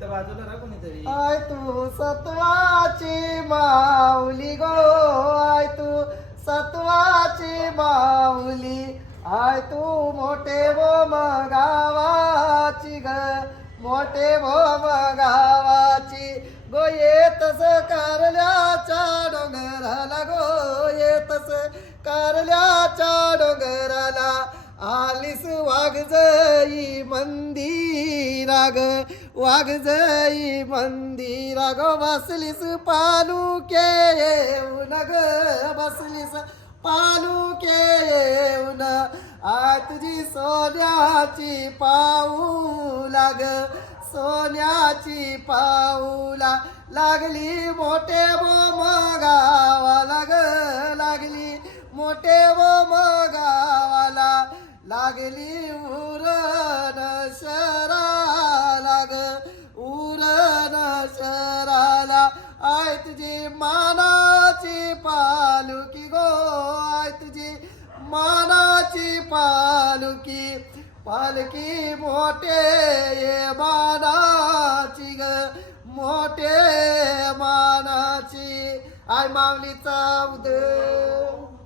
इथं बाजूला राहा कोणीतरी. आय तू सत्वाची माऊली गो आय तू सत्वाची माऊली आय तू मोठे वो मगावाची ग मोठे वो मगावाची. गो येतस कारल्याच्या डोंगराला गो येतस कारल्याच्या आलीस वाघजई मंदिरा ग वाघजई मंदिरा ग बसलीस पालू के येऊन ग बसलीस पालुके येऊन. आ तुझी सोन्याची पाऊला ग सोन्याची पाऊला लागली मोठे व मगावा लाग लागली मोठे व लागली उरण शराला लाग उरण शराला. आय तुझी मानाची पालुकी गो आय तुझी मानाची पालुकी पालकी मोठे ये मानाची ग मोठे मानाची. आय माऊलीचा उदय.